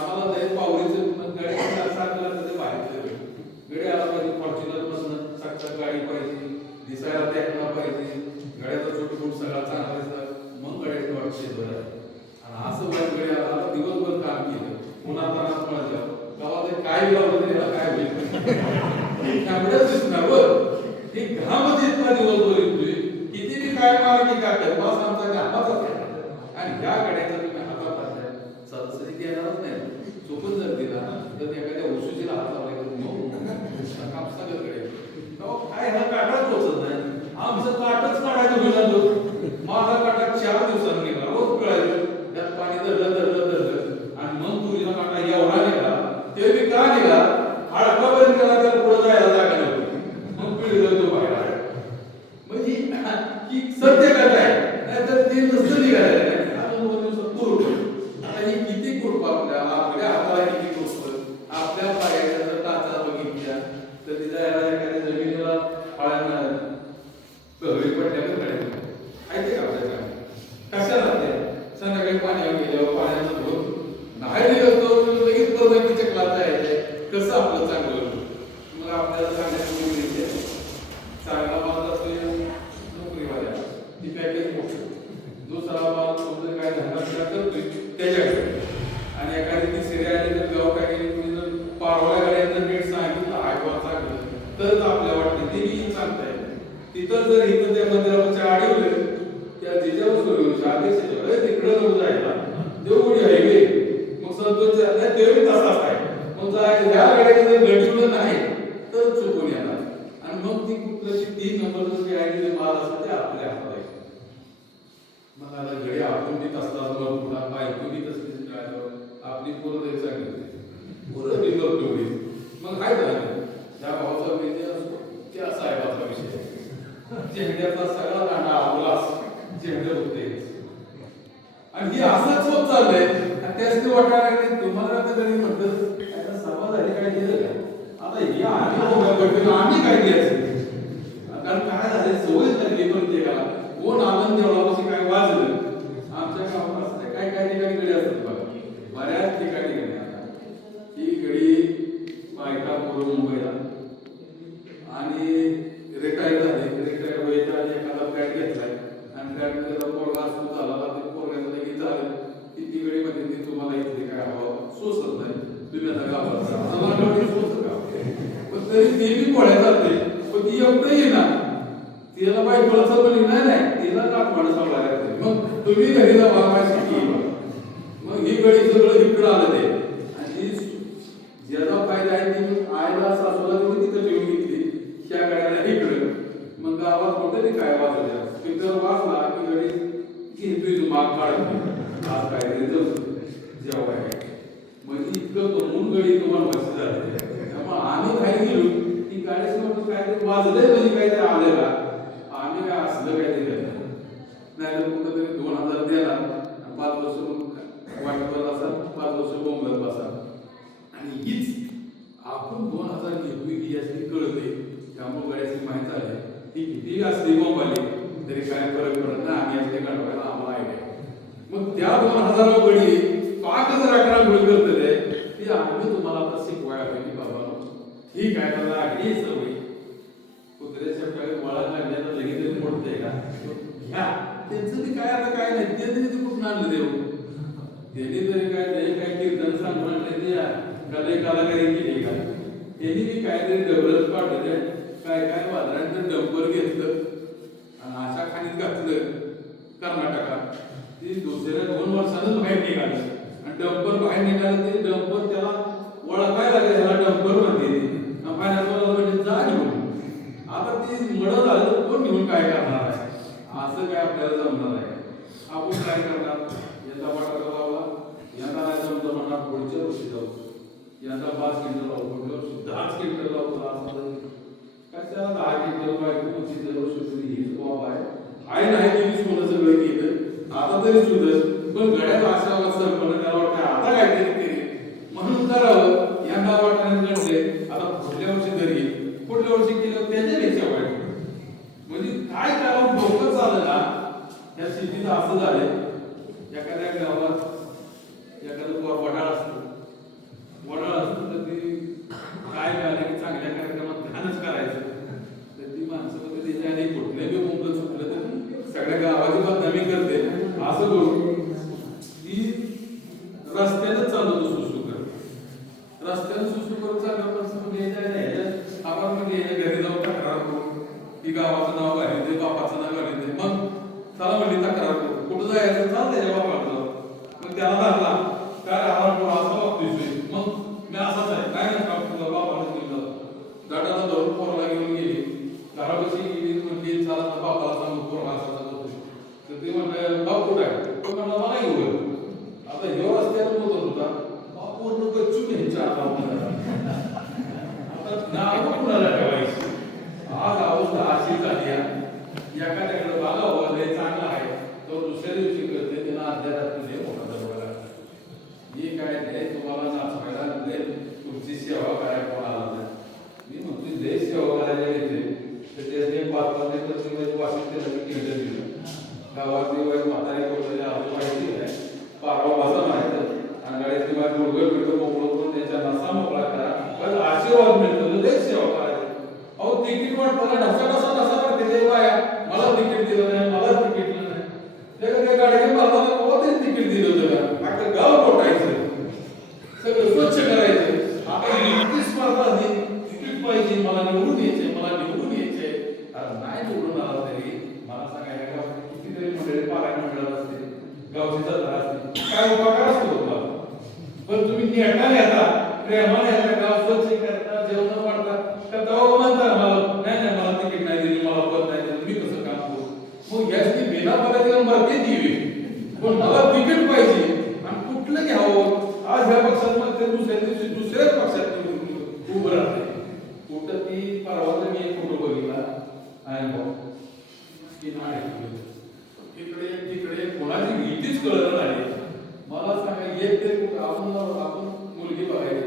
आम्हाला ते पावरीचं गाडी सारखं लागतं ते बाहेर गडी आला पाहिजे फॉर्च्युनर मधनं साक्षात गाडी पाहिजे दिसायला देखना पाहिजे गड्याचा छोटूट सगळा चांगला दिसला मग गड्याची वाटते बरं आणि असं गडी आला दिवसभर काम केलं उन्हात तानात पळायचं गावात ते काय लावलं तरी याला काय होईल त्यामुळेच दिसणार बरं हे घामच इतका दिवसभर येतोय किती बी काय मारा की काय बस आमचा घामाच आणि या गड्याचा तुम्ही हातात आणलाय सदस्य येणारच नाही चुकून जर दिला तर एखाद्या वस्तूला हात लावला काय हा काटाच पोचत नाही आमचं काटच काढायचं होईल माझा काटा 4 दिवसांनी निघाला रोज कळायचं त्यात पाणी धरलं आणि मग तुझा काटा एवढा निघाला ते बी का निघाला हाडकापर्यंत गेला त्याला पुढे जायला जागा नव्हती मग पिळलं तो बाहेर म्हणजे ही सत्य कथा आहे नाहीतर ते नसतं निघालेलं आता ही किती कृपा आपल्या हाताला किती कृपा आपल्या पायाच्या जर टाचा बघितल्या तर तिला एखाद्या जमिनीला फळांना गहरी पडल्यावर कळेल ऐकते का आपल्याला कशा राहते संध्याकाळी पाण्यावर गेल्यावर पाण्याचं धोर नाही दिलं तो लगेच परत चक्रात जायचंय कसं आपलं चांगलं मग आपल्याला सांगायचं म्हणजे चांगला माल असतो नोकरीवाल्या ती पॅकेज मोठं दुसरा माल समजा काय धंदा करतोय त्याच्याकडे आणि एखादी ती सिरी आली तर गाव काय पारवळ्या गाड्यांचं नीट सांगितलं आठवा सांगितलं तरच आपल्या वाटते ते मी सांगताय तिथं जर इथं त्या मंदिराच्या अडवलं त्या जिजाऊ आदेश तिकडं नको जायला देवगुडी हायवे मग संतोष तेही तसाच आहे मग ह्या गाड्याने जर घडवलं नाही तर चुकून येणार आणि मग ती कुठलं 3 नंबर जे आहे ते माल असतं ते आपल्या हातात आहे मग आता घडी आपण बी तसलाच मग पुन्हा बायको बी तसलीच आपली पोरं तरी सांगितली पोरं बी करतो मग काय झालं त्या भावाचा विषय असतो त्या साहेबाचा विषय चेहऱ्याचा सगळा दांडा आपलाच चेहरे होते आणि हे असंच होत चाललंय आणि त्याच ते वाटायला तुम्हाला आता कधी म्हटलं समाज आहे काय केलं का आता हे आम्ही काय द्यायचं कारण काय झालं सवय झाली प्रत्येकाला कोण आनंद देवळापाशी काय वाजलं आमच्या गावात असं काय काय ठिकाणी गडी असतात बघा बऱ्याच ठिकाणी गडी ही गडी बायका पोरं मुंबईला आणि रिटायर झाले रिटायर व्हायच्या आधी एखादा फ्लॅट घेतलाय आणि फ्लॅट पोरगा असतो झाला ते पोरग्याचं लगेच झालं की ती गडी मध्ये ती तुम्हाला इथे काय हवं सोसत नाही तुम्ही आता गावात सोसत गाव पण तरी ते बी पोळ्या जाते पण ती एवढं येणार तिला बायकोला सवय नाही तिला काठवाडं सांभाळायला लागते मग तुम्ही घरी जावा माहिती मग ही गडी सगळं इकडं आलं ते आणि ज्याचा फायदा आहे ती आईला सासूला तुम्ही तिथं ठेवून घेतली त्या गाड्याला इकडं मग गावात कुठे काय वाजवल्या तिथं वाजला की गडी घेतली तू माग काढत आज काय जेव्हा आहे म्हणजे इतकं कमवून गडी तुम्हाला वाजत जाते त्यामुळे आम्ही काय गेलो ती गाडी समोर काहीतरी वाजलंय म्हणजे काहीतरी आलेला आम्ही काय असलं काहीतरी देणार नाही तर कुठंतरी 2000 देणार 5 वर्ष वाटवर असा 5 वर्ष बोंबलत बसा आणि हीच आपण 2000 घेतली ही असली कळते त्यामुळे गड्याची माहिती झाली ती किती असली बोंबाली तरी काय फरक पडत नाही आम्ही असले काढवायला आम्हाला आयडिया मग त्या 2000 गडी 5011 गोळी करते ती आम्ही तुम्हाला आता शिकवायला पाहिजे बाबा ही काय त्याला आगडी सवय कुत्र्याच्या काय वळा लागल्या तर लगेच मोडते का घ्या त्यांचं बी काय आता काय नाही ते तरी कुठून आणलं देऊ त्यांनी तरी काय ते काय कीर्तन सांगून आणले ते कले कलाकारी केली का त्यांनी बी काहीतरी डबरच पाडले काय काय वादळांचं डंपर घेतलं आणि अशा खाणीत घातलं कर्नाटकात ती दुसऱ्या 2 वर्षांच बाहेर निघालं आणि डंपर बाहेर निघालं ते डंपर त्याला ओळखायला लागले त्याला डंपर म्हणते म्हणजे जा घेऊन आता ती मड झालं कोण घेऊन काय करणार आहे असं काय आपल्याला जमणार आहे आपण काय करणार याचा वाटा लावला याचा नाही जमतं म्हणणार पुढच्या वर्षी जाऊ याचा 5 क्विंटल लावू पुढच्या वर्षी 10 क्विंटल लावतो असं कशाला 10 क्विंटल बायको पुढच्या वर्षी हीच बाब आहे नाही गेली सोनं सगळं केलं आता तरी सुद्धा पण गड्यात अशा अवसर पण त्याला वाटतं आता काहीतरी केले म्हणून करावं यांना वाटण्यात घडले आता पुढल्या वर्षी तरी पुढल्या वर्षी केलं त्याच्यापेक्षा वाईट म्हणजे काय करावं डोकं चाललं ना त्या स्थितीत असं झालंय एखाद्या गावात एखादं वडाळ असतं घरी जाऊन तक्रार करू की गावाचं नाव घालते, बापाचं नाव घालते, मग चला म्हणली तक्रार करू, कुठं जायचं चाल त्याच्या बापाला जाऊ. मग त्याला लागला काय आम्हाला असं वागतोय, मग मी असाच आहे काय नाही तुला बापाला गेलं गाठाला धरून पोरला घेऊन गेली, घरापाशी गेली, म्हणली चला बापाला सांगू पोरला असा होतोय. तर ते म्हणलं बाप कुठं आहे, तो म्हणला मला घेऊन. आता ह्यो रस्त्यावर बोलत होता बाप पूर्ण गच्चून ह्यांच्या नाव कुणाला ठेवायची. आज अवस्था अशी झाली आहे, एखाद्याकडे बघावं लय चांगला आहे तो दुसऱ्या दिवशी करते, त्यांना अर्ध्या रात्री मोठा दरवाजा लागतो. ही काय ते तुम्हाला नाचवायला लागले, तुमची सेवा करायला कोणाला नाही. मी म्हणतो जे सेवा करायला येते तर त्याने 5-5 एकर वाशित केलं दिलं. गावातली वाईट म्हातारी कोणत्या आजू माहिती आहे पारवा बसा माहिती आणि गाड्याची वाट गुडगळ पिढं मोकळं करून त्याच्या नसा मोकळा करा, पण आशीर्वाद मिळतो लय सेवा करायची. अहो तिकीट वाटतं ढसा वाटते ते बाया मला तिकीट दिलं नाही, मला तिकीट दिलं नाही. त्या गाडीने मला कोणतरी तिकीट दिलं होतं का, आता गाव कोटायचं, सगळं स्वच्छ करायचं. आता इतकी स्पर्धा झाली, तिकीट पाहिजे, मला निवडून यायचे, मला निवडून यायचे. अरे नाही निवडून आला तरी मला सांगायला गाव कितीतरी मंडळी पारायण मंडळ असते, गावची जत्रा असते, काय उपकार असतो तुम्हाला. पण तुम्ही नेटाने येता, प्रेमाने येता, गाव स्वच्छ करता, जेवण वाढता, तर तेव्हा म्हणता मला नाही मला तिकीट नाही दिली, मला पद नाही दिलं, मी कसं काम करू. मग याची बिना पदाची मरते दिवी, पण मला तिकीट पाहिजे आणि कुठलं घ्यावं. आज ह्या पक्षात मग ते दुसऱ्या दिवशी दुसऱ्याच पक्षात उभं राहते. कुठं ती परवा मी एक फोटो बघितला आहे की नाही तिकडे कोणाची भीतीच कळत नाही. मला सांगा एक ते आपण मुलगी बघायला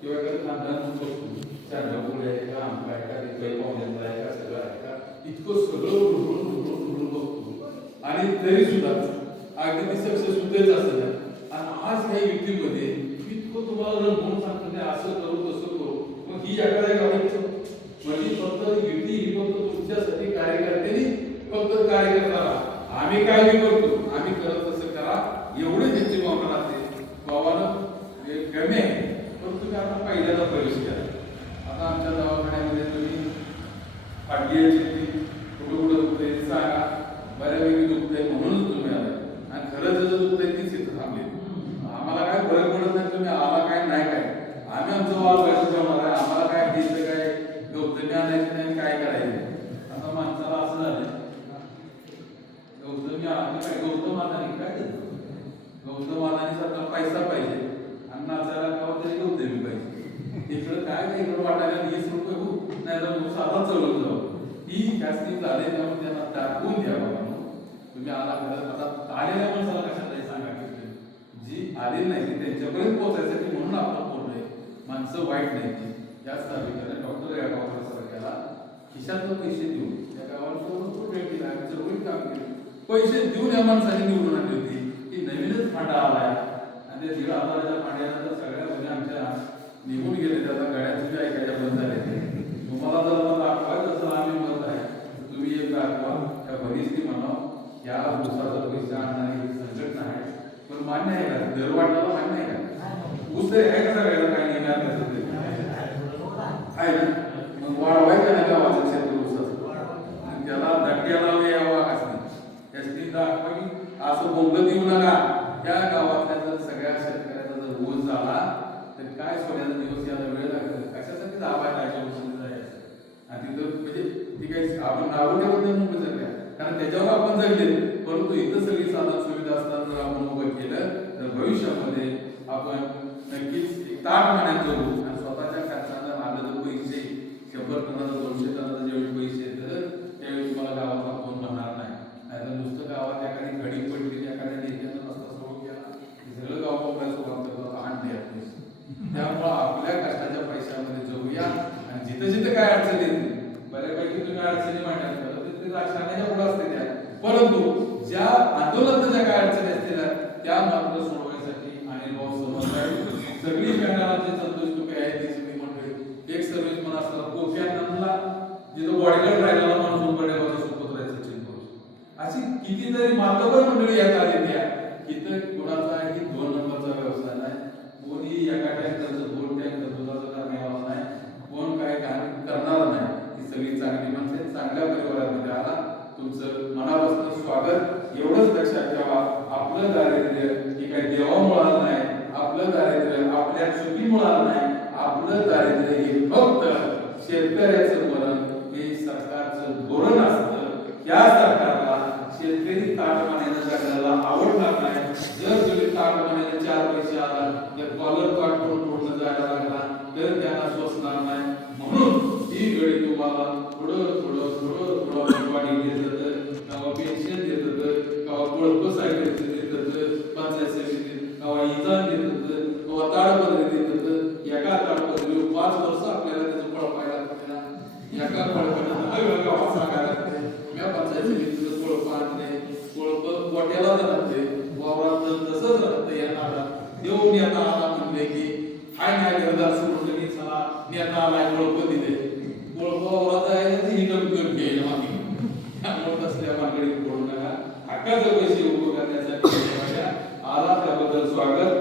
किंवा एखादं खानदान बघतो, चांगलं पुढे आहे का, आमका आहे का, काही पाहुण्यांचा आहे का, सगळं आहे का, इतकं सगळं ढुळून बघतो आणि तरी सुद्धा अगदी ती सक्सेस होतेच असत. आणि आज ह्या युतीमध्ये इतकं तुम्हाला जर म्हणून सांगतो ते असं करू तसं करू, मग ही एखाद्या गावाची म्हणजे फक्त युती ही फक्त तुमच्यासाठी कार्यकर्त्यांनी फक्त कार्यकर्ता आम्ही काय करतो, आम्ही करत तसं करा एवढे त्यांची भावना राहते. भावानं कमी आहे पण तुम्ही आता पहिल्यांदा प्रवेश केला. आता आमच्या दवाखान्यामध्ये तुम्ही फाटली कुठं दुखते सांगा, बऱ्यापैकी दुखते म्हणूनच तुम्ही आला आणि खरंच जसं दुखतंय तीच इथं थांबले. आम्हाला काय फरक पडत नाही तुम्ही आला काय नाही काय, आम्ही आमचं वाव व्हायचं ठेवणार आहे. आम्हाला काय घ्यायचं काय गौतमी आणायची नाही काय करायचं. आता माणसाला असं झालं गौतमी काय गौतम आदानी काय गौतम आदानी सारखा पैसा पाहिजे आणि नाचायला गावात तरी गौतमी पाहिजे. इकडं काय इकडं वाटायला 20 रुपये हो नाही तर साधा चढवून जाऊ ही जास्ती झाले, त्यामुळे त्यांना टाकून द्या बाबा. तुम्ही आला खरं आता आलेल्या माणसाला कशाला सांगा जी आली नाही त्यांच्यापर्यंत पोहोचायसाठी म्हणून आपण बोललोय. माणसं वाईट नाही ती जास्त अभिप्राय डॉक्टर या गावाला सारख्याला खिशातनं पैसे देऊन त्या गावाला सोडून भेट दिला, चळवळीत काम केले, पैसे देऊन या माणसाने निवडून आणली होती. की नवीनच फाटा आलाय आणि त्या 1,500च्या फाट्यानंतर सगळ्या म्हणजे आमच्या निघून गेले, त्याचा गाड्या तुझ्या ऐकायच्या बंद झाले. तुम्हाला जर दाखवायचं असेल आम्ही मत आहे तुम्ही एक दाखवा त्या भरीसनी म्हणा या ऊसाचा पैसा आणणारी संघटना आहे, पण मान्य आहे का दर वाढल्याला मान्य आहे का, ऊस तरी आहे का सगळ्याला काय नाही आहे ना, मग वाढवायचं ना गावाचं क्षेत्र ऊसाचं आणि त्याला धक्क्याला यावा असं त्याची दाखवा की असं बोंबत येऊ नका. त्या गावातल्या जर सगळ्या शेतकऱ्याचा जर ऊस झाला तर काय सोन्याचा दिवस याला वेळ लागतो कशासाठी दाबायला आणि तिथं म्हणजे ती काही आपण नावं ठेवत नाही मुंबई सगळ्या, कारण त्याच्यावर आपण जगले. परंतु इथं सगळी साधन सुविधा असताना जर आपण उभं केलं तर भविष्यामध्ये आपण नक्कीच एक ताट मानायचं करू आणि स्वतःच्या खर्चानं आलं तर पैसे 100 टनाचा 200 टनाचा जेवढे पैसे तर त्यावेळी तुम्हाला गावाचा कोण म्हणणार नाही. नाहीतर नुसतं गावात एखादी घडी पडली एखाद्या नेत्यानं रस्ता सोडून केला सगळं गाव मोकळ्या सोबत करतो आणले पैसे. त्यामुळं आपल्या कष्टाच्या पैशामध्ये जगूया आणि जिथं जिथं काय अडचण येते बऱ्यापैकी तुम्ही अडचणी मांडण्यात ते राजकारणाच्या पुढे असते त्या, परंतु ज्या आंदोलनाच्या काय अडचणी असतील त्या मात्र सोडवण्यासाठी आणि सगळी मॅडमांचे संतोष तुपे आहेत ती सगळी मंडळी एक सर्व्हिस म्हणून असतात कोफ्यानंदला जिथं बॉडीगार्ड राहिलेला माणूस उंबरड्यावर सोबत राहायचं चिंता अशी कितीतरी मातबर मंडळी यात आलेली आहे. इथं कोणाचाही 2 नंबरचा व्यवसाय नाही, कोणी एका टँकरचं 2 टँकर दुधाचं करण्याला नाही. आपल्या चुकीमुळे आलं नाही. आपलं दारिद्र्य हे फक्त शेतकऱ्याचं मरण हे सरकारचं धोरण असतं. या सरकारला शेतकरी ताटमान्याने जगण्याला आवडणार नाही. जर तुम्ही ताटमान्याने 4 पैसे आला तर कॉलर काट करून पूर्ण जायला लागला तर त्यांना सोसणार नाही. म्हणून ही घडी तुम्हाला थोडं वाढी देत किंवा पेन्शन देत किंवा कोळप सायकल देत पंचायत समितीत किंवा इजान देत किंवा ताडपत्री देत. एका ताडपत्री 5 वर्ष आपल्याला त्याचं फळ पाहायला लागतं. एका फळाला सांगायला लागते या पंचायत समितीचं कोळप आणणे कोळप गोट्याला जाते वावरात तसंच राहतं. येणारा देव नेता आला म्हणले की हाय नाही घरदार सोडून लगेच चला नेता आलाय कोळप दिले कोळप वावरात आहे ही गमगम घ्यायला मागे त्यामुळे तसल्या मागणी करू नका. हक्काचे पैसे उभं करण्यासाठी आला त्याबद्दल स्वागत.